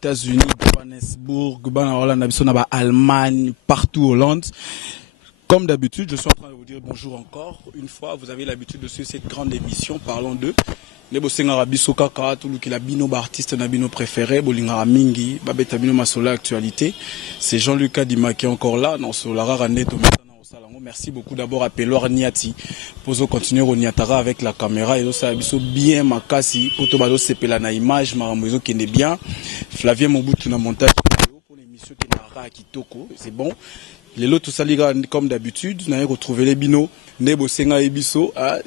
États-Unis, Johannesburg, Allemagne, partout au Hollande. Comme d'habitude, je suis en train de vous dire bonjour encore. Une fois, vous avez l'habitude de suivre cette grande émission, parlons d'eux. Les Bosengara Bisokaka, tout le qui la bino artiste nabino préféré, Bolingara Mingi, Babeta Bino Masola actualité. C'est Jean-Luc Adima qui est encore là, dans Solara Raneto. Merci beaucoup d'abord à Pelor Niati pour continuer au Niatara avec la caméra et aussi bien Makasi pour tout bado sepela na image maramozo qui est bien Flavien Mobutu na montage pour l'émission qui n'a Kitoko c'est bon les lots tout ça comme d'habitude vous allez retrouver les binos Nebo Senga Ebiso à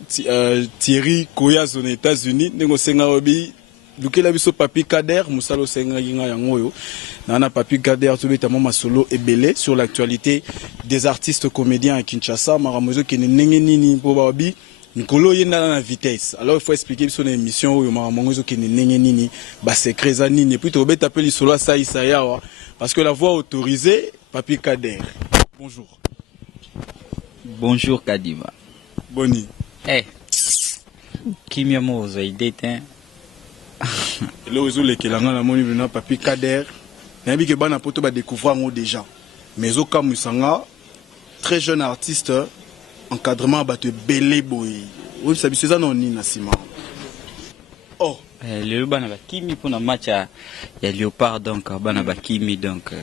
Thierry Koyaz aux États-Unis Nebo Senga Obi Lukela biso Papi Kader Musalo Senga Yinga Yangoyo Nana Papi Kader tout notamment Masolo et Belé sur l'actualité des artistes comédiens à Kinshasa Maramozo qui n'est nini pour Babi Nikolo yenda na vitesse alors il faut expliquer sur l'émission où Maramozo qui n'est nini ba secret za nini puis to beta appeler solo ça Isayawa parce que la voix autorisée Papi Kader bonjour bonjour Kadima Boni Kimia Mozo il déteint le réseau les kelanga la moni na Papi Kader nabi ke bana poto ba découvrir ngo déjà mais au cas musanga très jeune artiste encadrement ba te belé boy oui ça c'est ça non ni na sima oh le bana ba kimi pour na match ya Léopard donc bana ba kimi donc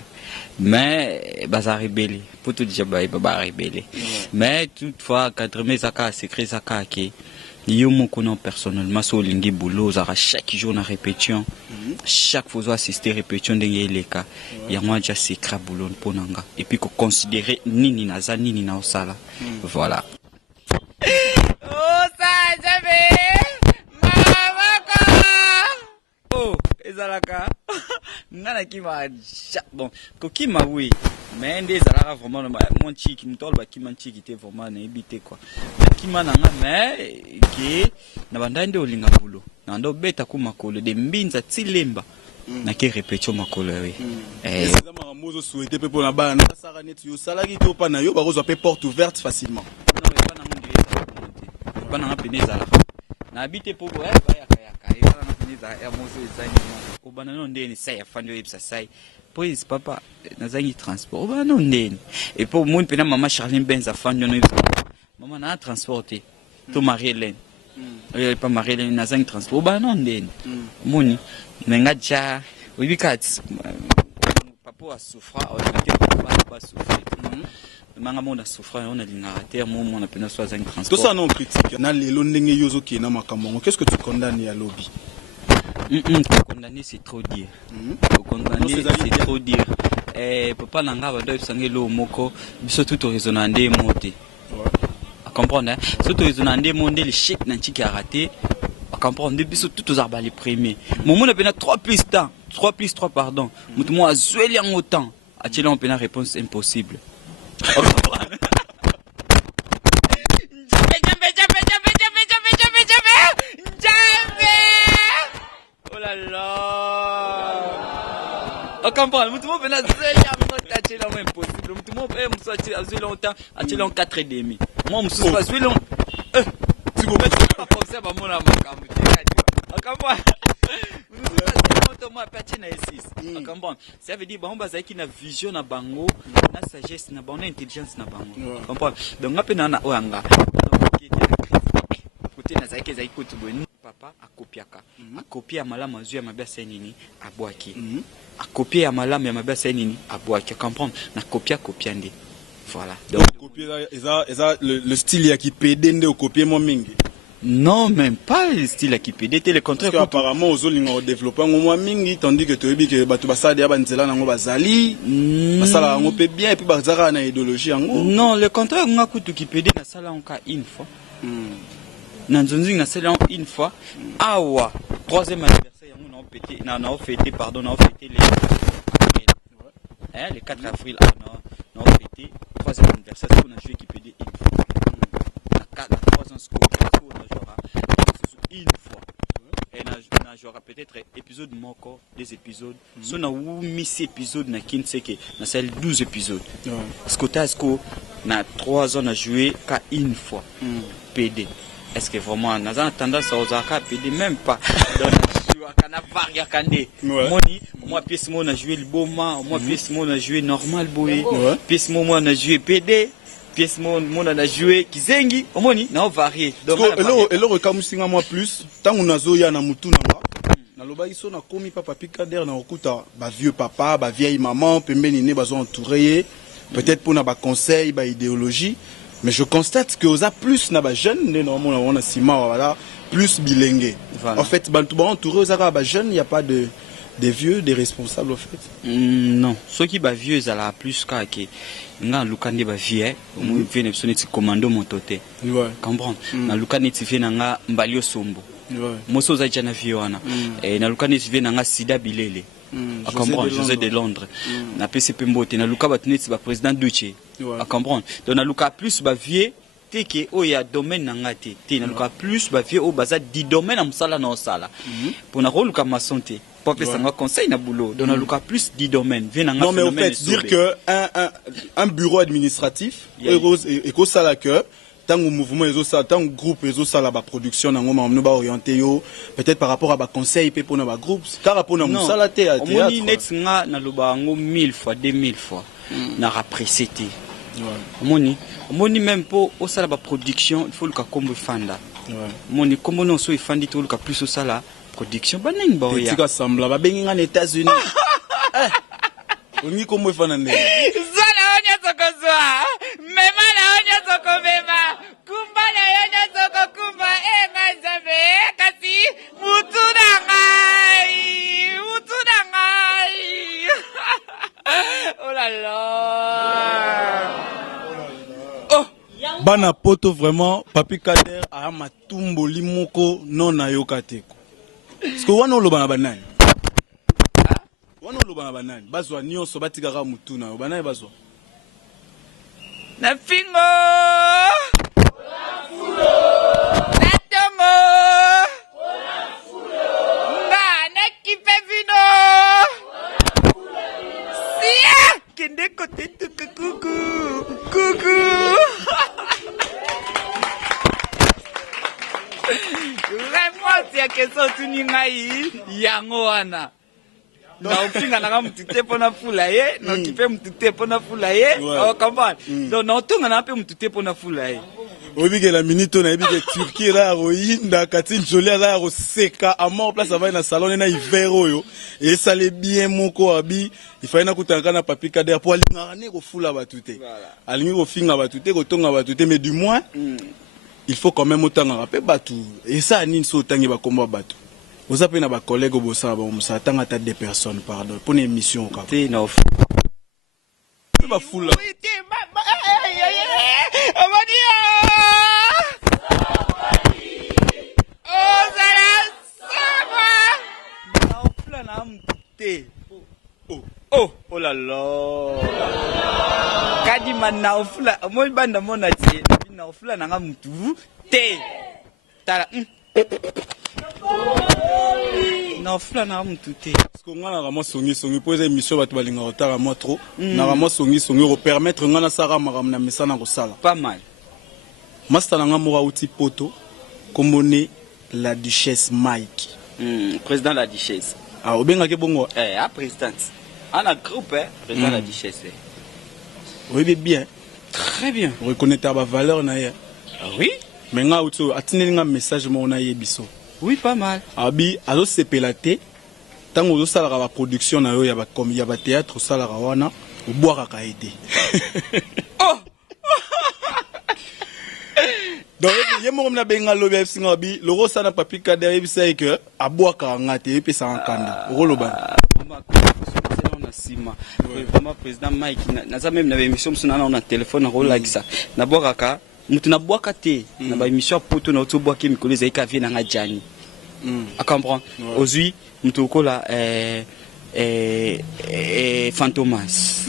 mais baza rebelle pour tout déjà ba rebelle mais toutefois encadrement zaka secret zaka ki yo mon connais personnellement sur lingi boulot zara chaque jour na répétition chaque fois assister répétition ndenge eleka ya moi déjà secret boulot ponanga et puis ko considérer nini naza nini na osala voilà oh ça jamais mama oh ezalaka ngana kima bon ko kima oui mais des alara vraiment mon chiki mtol ba kima chiki te vraiment na ebité quoi kima nanga mais ke na bandande olinga bulo na ndo beta ku makolo de mbinza tilemba na ke répétition makolo oui ça m'a mozo souhaité pe pour na bana sara net yo salaki to pa na yo ba rezo pe porte ouverte facilement non pas na mundi ça pas na peneza na habité pour ba yaka et pas na peneza ya mozo ezani ko bana non ndeni sai afando yebisa sai pois papa nazangi transport ba non ndeni et pour moun pena maman Charline Benza afando no maman na transporter to Marie-Hélène pas Marie-Hélène nazangi transport ba non ndeni moni menga ja wibikati papa a souffra pas souffrir manga mona souffra on a l'inarateur mon appena soit un transport tout ça non critique na lelo ndenge yozo ki na makambo qu'est-ce que tu condamnes ya lobby condamner c'est trop dire condamner c'est trop dire papa nanga ba do sangelo moko biso tout raisonnande monter à comprendre surtout raisonnande monter le chic na chiki a raté à comprendre biso tout aux arbres les premiers moment on a 3 plus 3 pardon mutumo azweli en autant a-t-il on peut une réponse impossible oh là là on comprend mutumo peut na zeli a-t-il impossible mutumo peut mutumo azweli longtemps a-t-il en 4 et demi moi mutumo azweli long tu me mets pas penser à mon amour on comprend ça veut dire bon bazaki na vision na bango na sagesse na bango na intelligence na bango comprendre donc ngapena na oanga côté na zaki zaki ko tuboni papa akopiaka akopia malamu azu ya mabasa nini abwaki akopia malamu ya mabasa nini abwaki comprendre na kopia nde voilà donc copier ça le style ya ki PD nde copier mo mingi. Non, même pas le style qui peut être le contraire. Parce qu'apparemment, aux autres, développent un moment mingi, tandis que tu as dit que tu vas ça des abanzela nango bazali, basala nango peut bien et puis bazara na idéologie nango. Non, le contraire, on a coutu qui peut dire na sala on ka une fois. Nanzonzi na sala une fois. Awa, 3e anniversaire on a pété, on a fêté pardon, on a fêté le 4 avril on a fêté 3e anniversaire on a joué qui peut dire une fois. La 3 ans score une fois et na jouera peut-être épisode moko des épisodes so na 8 épisodes na kinseke na celle 12 épisodes parce que tasco na 3 ans à jouer qu'à une fois PD est-ce que vraiment on a tendance à oser PD même pas kana varia kande. Moni, moi pièce moi on a joué le Boma, moi pièce moi on a joué normal boy. Pièce moi on a joué PD. Pièce moi on a joué Kizengi. Moni, na varié. Donc et le kamusinga moi plus tant on a zoya na mutu na na loba iso na komi papa Pikader na okuta ba vieux papa, ba vieille maman, pembeni ne bazo entouré peut-être pour na ba conseil, ba idéologie, mais je constate que oza plus na ba jeune né normalement on a sima voilà, plus bilingue. Voilà. En fait, bantu ba entouré oza ba jeune, il y a pas de des vieux, des responsables en fait. Non, ceux qui ba vieux ça la plus ka ke nga lukande ba vieux, mu vene soneti commando motote. Ouais. Comprendre. Na lukande ti vena nga mbalio sombo. Moi so za jana vieux wana. Et na lukande ti vena nga sida bilele. À comprendre, José de Londres. Na PCP Mbote na luka batuneti ba président Duce. À comprendre. Donc na luka plus ba vieux teke o ya domaine na ngate. Te na luka plus ba vieux o baza di domaine am sala na osala. Pour na luka ma santé. Pour que ça conseil na boulot. Donc na luka plus di domaine. Non mais en fait dire que un bureau administratif et que ça la que tant au mouvement et ça tant groupe et ça la production na ngoma on ba orienté yo peut-être par rapport à ba conseil pe pour na ba groupe car rapport na musala te à théâtre on net nga na loba ngo 1000 fois 2000 fois na raprécité moni même pour au sala ba production il faut le ka kombo fanda moni kombo non so ifandi to le ka plus au sala production ba nini ba ya tika sambla ba bengi nga na États-Unis oni kombo fanda ne zala onya sokozwa mema na onya sokomema kumba na onya sokokumba ngazabe kasi mutuna ngai oh là là oh bana poto vraiment Papi Kader a matumbo limoko non na yokateko parce que wana lo bana banani wana lo bana banani bazwa nyonso batikaka mutuna banani bazwa na fingo na tomo na kipe vino sia kende kote kuku vraiment c'est question tuni ngai yango wana na opinga na mutute pona fula ye na kipe mutute pona fula ye o kamba donc na otonga na pe mutute pona fula ye obike la minute na ebike Turquie la roinda katine jolie la ro seka à mort place avant na salon na hiver oyo et ça les bien moko abi il fallait na kutanga na Papi Kader pour alinga ne ko fula batute alingi ko finga batute ko tonga batute mais du moins il faut quand même autant rappeler batu et ça nini so tangi ba komba batu vous appelez na ba collègue au bossa ba musa tanga ta des personnes pardon pour une émission ka te na ba fula oh là là kadi mana ofula moi banda mona ti na ofula na nga mtu te tala na ofula na mtu te parce que ngana ramo songi pour émission batu balinga otara moi trop na ramo songi ro permettre ngana sara maram na mesana ko sala pas mal master nga mora uti poto kombone la duchesse Mike président la duchesse obenga ke bongo présidente ana groupe président la duchesse oui bien très bien reconnaître ba valeur na ya oui mais nga uto atineli nga message mo na yebiso oui pas mal abi azo sepelate tango zo sala ba production na yo ya ba comme ya ba théâtre sala wana boire ka été oh donc ye mo na benga lobi singa bi lo rosa na Papi Kader yebisa que aboaka ngate e pesa nkanda roloba sima vraiment président Mike naza même na émission msuna na téléphone na rolakisa na bokaka mutu na bwaka te na ba émission poto na to bwaka mikolo za ikavi na ngajani a comprendre ozui mutu kola Fantomas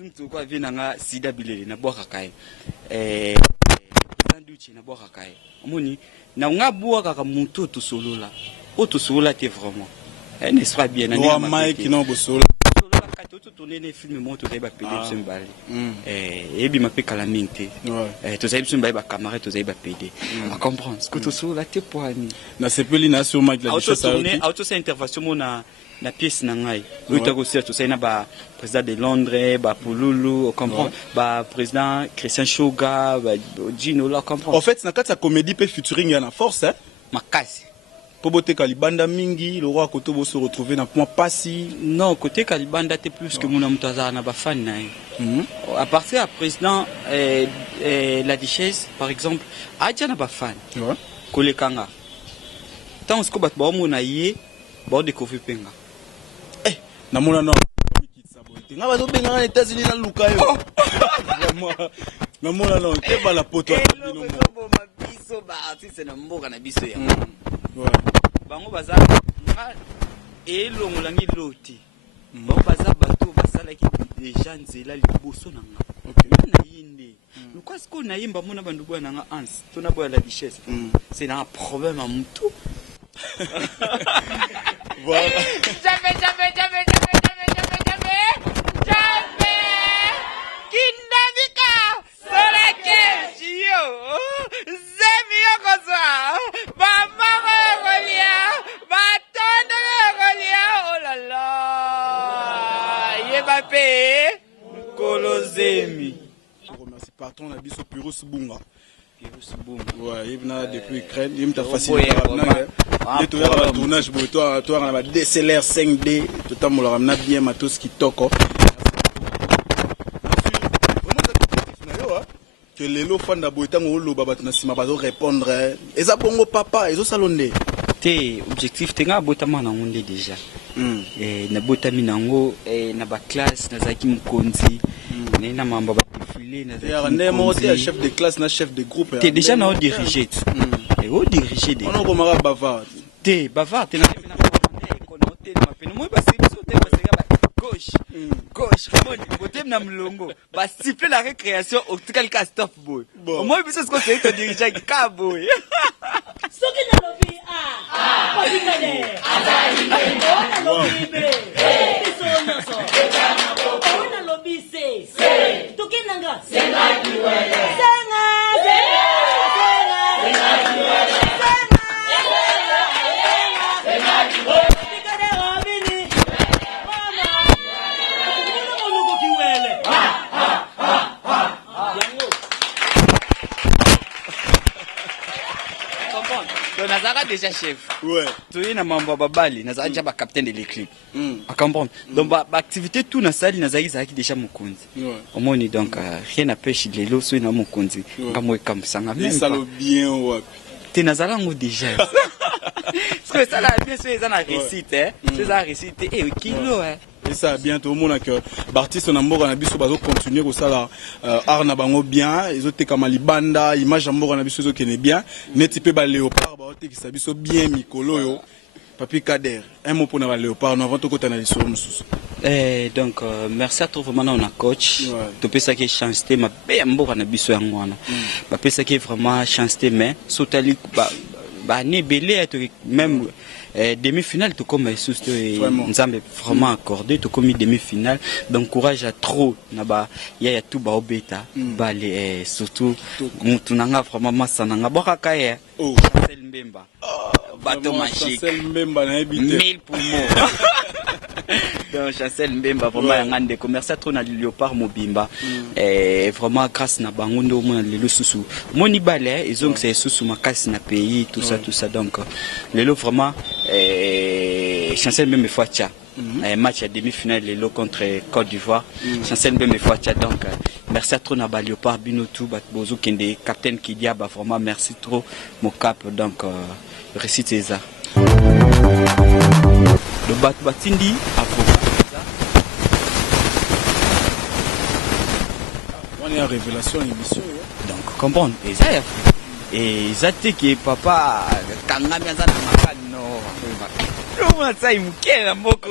mutu ko avi na nga sida bilele na bwaka kai sanduchi na bwaka kai omoni na nga bwaka ka mutu to solola o to solola te vraiment n'est-ce pas bien Mike non bosola tourner les films moi tozali ba PD biso mbali ebi mape kala mingi te tozali biso mbali ba camarade tozali ba PD à comprendre ce que to so la te poani na sepeli na sur Mike la bichesse auto c'est intervention mo na pièce na ngai uta ko ser tozali na ba président de Londres ba Pululu comprendre ba président Christian Shoga ba Gino la comprendre en fait na kati ya comédie pe featuring ya na force hein makasi pour botter Kalibanda mingi le roi Kotobo se retrouver dans point passi non côté Kalibanda t'es plus que mon amutaza na ba fan na à partir à président la duchesse par exemple aja na ba fan kolekanga tant ce que bat ba mo na ye ba découvrir penga na mona non nga bazo benga na États-Unis na luka yo vraiment na mona non te ba la poto bino mo biso ba artiste na mboka na biso ya bango baza elongolangi loti bango baza bato basalaki déjà nzela liboso na nga na yinde lukwasi ko na yimba mona bandu boya na nga ans to na boya la duchesse c'est un problème à mutu voilà jamais kindavika solake jio zemio kosa mama golia batonda golia oh la la yebape kolozemi je remercie patron na biso Pyrrhus Bunga ouais il vient depuis Ukraine il m'a facilité et tout le tournage pour toi on a DSLR 5D tout le temps on ramena bien matos kitoko que les lots fans d'Aboitang ou l'Obabat Nassima bazo répondre et ça bongo papa et ça salonné te objectif te nga botama na ngonde déjà et na botami nango et na ba classe na zaki mukonzi na mamba ba défilé na zaki mukonzi chef de classe na chef de groupe te déjà na diriger et au diriger des on a bavard te bavard te na konote ma peno moi ba service te ba sega ba gauche moni botem na mlongo ba siffler la récréation au tout cas stop boy moi biso ce que c'est que diriger ka boy soki na lobi pas bikale azali na lobi be biso nyoso na lobi se tukinanga senga kiwele senga nazaka déjà chef ouais tu na mambo babali nazaka déjà ba capitaine de l'équipe à comprendre donc ba activité tout na sali nazaki zaki déjà mukonzi omoni donc rien à pêche de l'eau so na mukonzi ngamo ekamsanga même ça le bien wapi te nazala ngo déjà parce que ça la bien c'est ça na réussite hein c'est ça réussite et kilo hein et ça bientôt mon que l'artiste na mboka na biso bazo continuer ko sala art na bango bien ezote kama libanda image ya mboka na biso zo kene bien neti pe ba léopard ba ote ki sa biso bien mikolo yo Papi Kader un mot pour na ba léopard no avant to kota na liso mususu donc merci à toi vraiment on a coach to pesa ki chance te ma be mboka na biso yango wana ba pesa ki vraiment chance te mais sotali ba ne belé même demi-finale tout comme Sousto et Nzambe vraiment accordé tout comme demi-finale donc courage à trop naba ya tout ba obeta ba les surtout mutu nanga vraiment masananga boka kaya Chancel Mbemba bateau magique Chancel Mbemba na habité 1000 pour moi donc Chancel Mbemba vraiment yangande commerce trop na Léopard Mobimba et vraiment grâce na bango ndo mo na lelo susu moni balé ils ont que c'est susu makasi na pays tout ça donc lelo vraiment Chancel Mbemba Fatia match à demi-finale lelo contre Côte d'Ivoire Chancel Mbemba Fatia donc merci à trop na Léopard Binotou Bozo Kende capitaine Kidia ba vraiment merci trop mon cap donc récite César le Batindi on est en révélation émission donc comprendre et ça et ça te que papa kangami anza na makano comment ça il mukela moko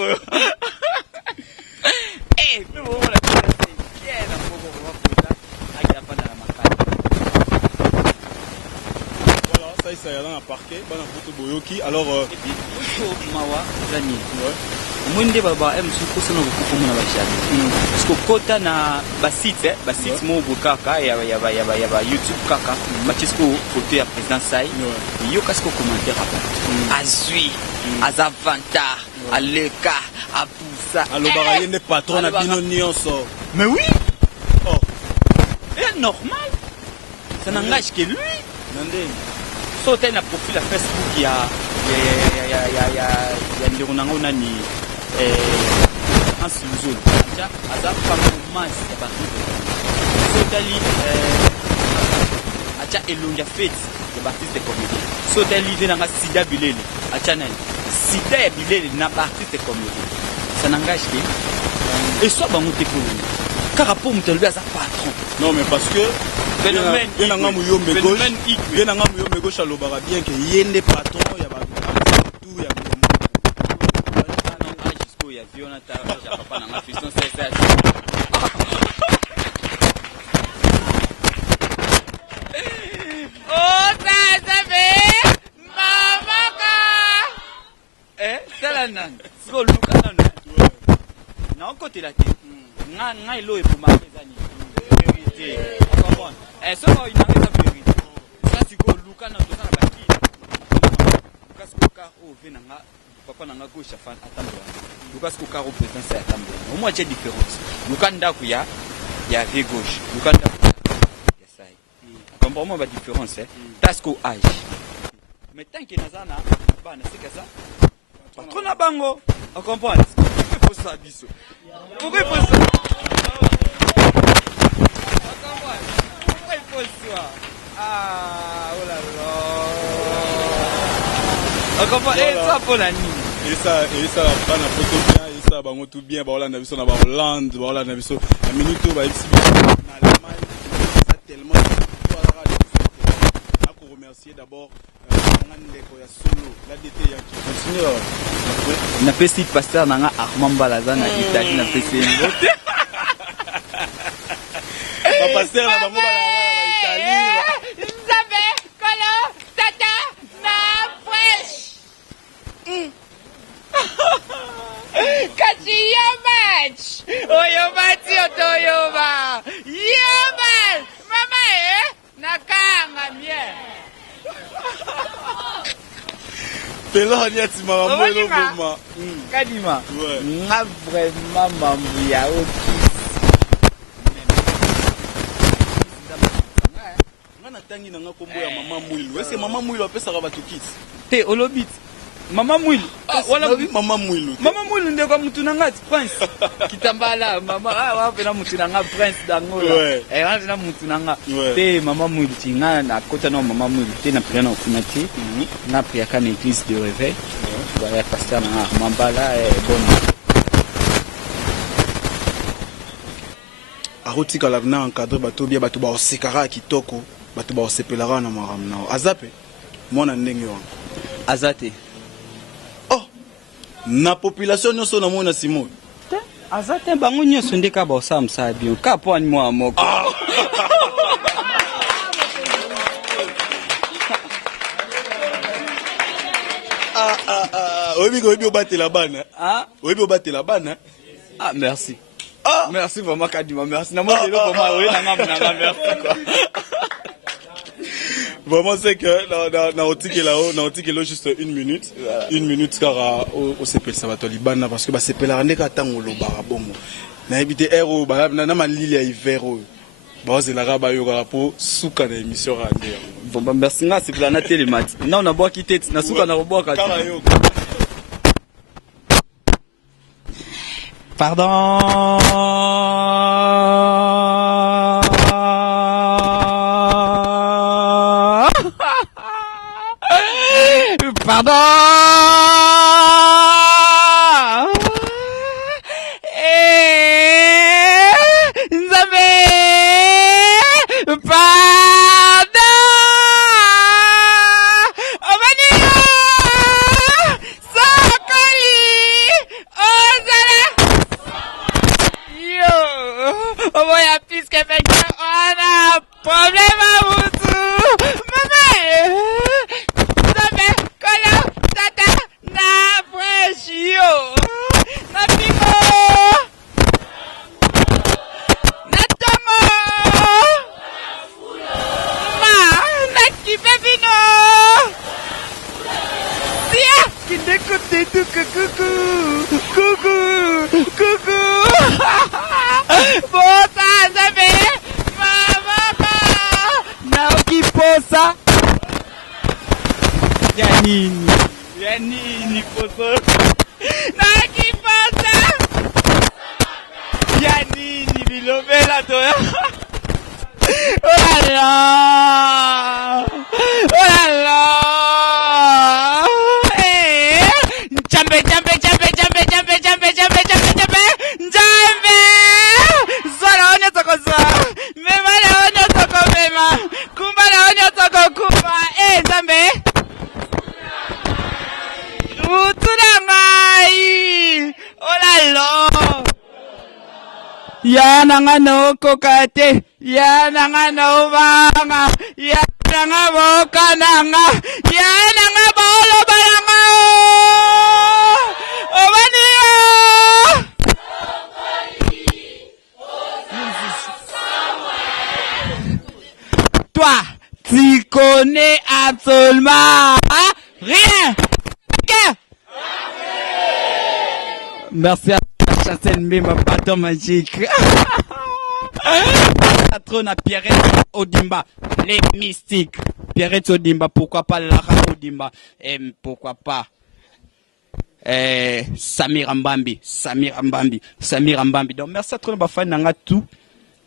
eh mais bon la mukela moko kwa kuta akila panda na makano voilà ça ça il dans un parquet bana photo boyoki alors et puis auto mawa zani mwinde baba msuko sana kukufumu na bashani parce que kota na basit mo bukaka ya YouTube kaka machisko photo ya président sai yo kasko commentaire apa azui azavanta aleka apusa alobara yende patron na bino nyonso mais oui oh c'est normal ça n'engage que lui nandeni so t'as un profil à Facebook il y a ndeko nanga nani en sous aja aza performance ya ba so tali aja elonga fete ya ba artiste comédien so tali vena nga Sida Bilele aja nani Sida ya Bilele na ba artiste comédien ça n'engage que et soit bango te pour car rapport mutelbe aza patron non mais parce que phénomène bien nga muyombe gauche alobara bien que yende patron ya ba tout ya ya viona ta ya papa na fiston c'est oh ça fait maman tala nan siko luka nan na côté la tête nga ilo e pour marquer zani vérité comprendre so il n'arrive pas vérité ça siko luka nan to sana baki luka siko ka o venanga papa nanga gauche afan atambola luka siko ka président c'est atambola au moins il y a différence luka ndaku ya vie gauche luka ndaku ya sai comprends moi ba différence tasco âge mais tant que nazana bana c'est que ça patron na bango on comprend il faut ça biso pourquoi il faut ça pourquoi il faut ça ah oh là là on comprend et ça pour la nuit et ça bana photo bien et ça bango tout bien ba Hollande biso na ba Hollande ba Hollande biso la minute ba exhibition na Allemagne ça tellement à ko remercier d'abord ngandeko ya solo la DT ya qui continue na pesi pasteur nanga Armand Balaza na Italie na pesi ngote ba pasteur na bango ba Italie nzambe kolo tata na fresh kati ya match oyo bati otoyoba yoba mama nakanga mie pelo ni atima mamwelo boma kadima nga vraiment mambu ya oki ngana tangi nanga kombo ya mama mwili wese mama mwili apesa ka batukisi te olobit mama mwili wala mama mwili ndeko mutu nanga prince kitambala mama wapi na mutu nanga prince dangola wana na mutu nanga te mama mwili tinga na kota na mama mwili te na priana ofunati na priaka na église de réveil ya pasteur na mambala bon arotika la vena encadrer bato bia bato ba osekara kitoko bato ba osepelara na maram na azape mwana ndenge wana azate na population nyonso na mona Simon azate bango nyonso ndeka ba osamsa bien ka po ani mwa moko oyebi obatela bana oyebi obatela bana merci merci vraiment kadima merci na moi lelo vraiment oye nanga merci quoi vraiment c'est que na otikela juste une minute car au CPL ça va to libana parce que ba CPL ndeka tango lobara bongo na éviter ero ba na malili ya hiver ba zelaka ba yoka po suka na émission radio bon merci nga c'est plana télémat na on a boa kitete na suka na roboka pardon c'est tout coucou. Coucou. Coucou. Posa nzambe. Mama. Naoki posa. Yanini posa. Naoki posa. Yanini bilobela toya. Oh là là. Oh là là. Jambe. Zora onyo toko zora. Mema na onyo toko mema. Kumba na onyo toko kumba. Jambe. Utuna ngai. Oh là là. Yana nga no kokate. Yana nga no vanga. Yana nga boka nanga. Yana nga bolo baranga. Toi, tu connais absolument rien. Merci à Chassel Mima, bâton magique. Patron à Pierrette Odimba, les mystiques. Pierrette Odimba, pourquoi pas Lara Odimba, et pourquoi pas Samir Mbambi. Donc merci à trop de bafan nanga tout.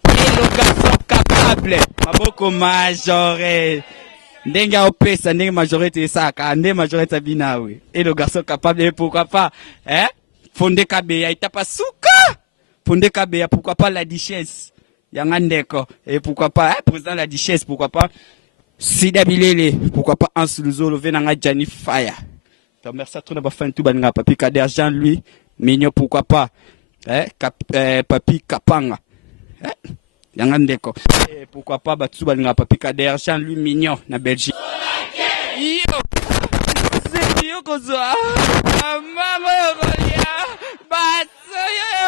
Et le garçon capable, maboko majoré. Ndenga opesa, ndenga majorité saka, ndenga majorité binawe. Et le garçon capable, et pourquoi pas, Fondé Kabeya, itapasuka. Fondé Kabeya, pourquoi pas la duchesse. Yangandeko, et pourquoi pas, président de la duchesse, pourquoi pas, Sida Bilele, pourquoi pas, Ansuluzo, le Venanga Jani Fire. Donc merci à tout le monde, tout banga, Papi Kader Jean-Louis, Mignon, pourquoi pas, Papi Kapanga. Yangandeko. Et pourquoi pas, Batsubanga, Papi Kader Jean-Louis Mignon, na Belgique. Yo! C'est yo kozoa. Maman yokolia. Baso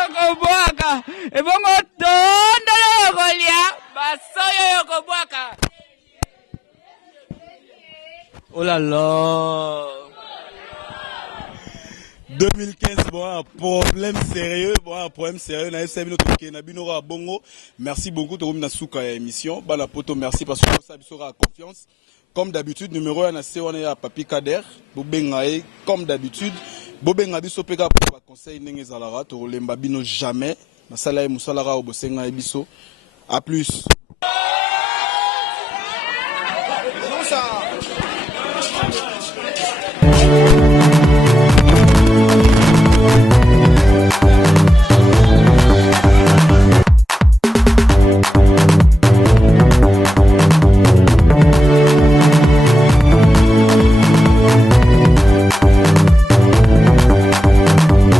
yokobwaka. Et bongo tondo yokolia. Baso yokobwaka. Oh là là. 2015, bon, un problème sérieux, na FC na binora bongo. Merci beaucoup de na souka émission. Bala poto, merci parce que ça sera confiance. Comme d'habitude, numéro 1 c'est on est à Papi Kader, Bobengae comme d'habitude. Bobenga biso peka pour conseil nengezalara to lemba bino jamais. Na sala e musalara obosenga e biso. À plus.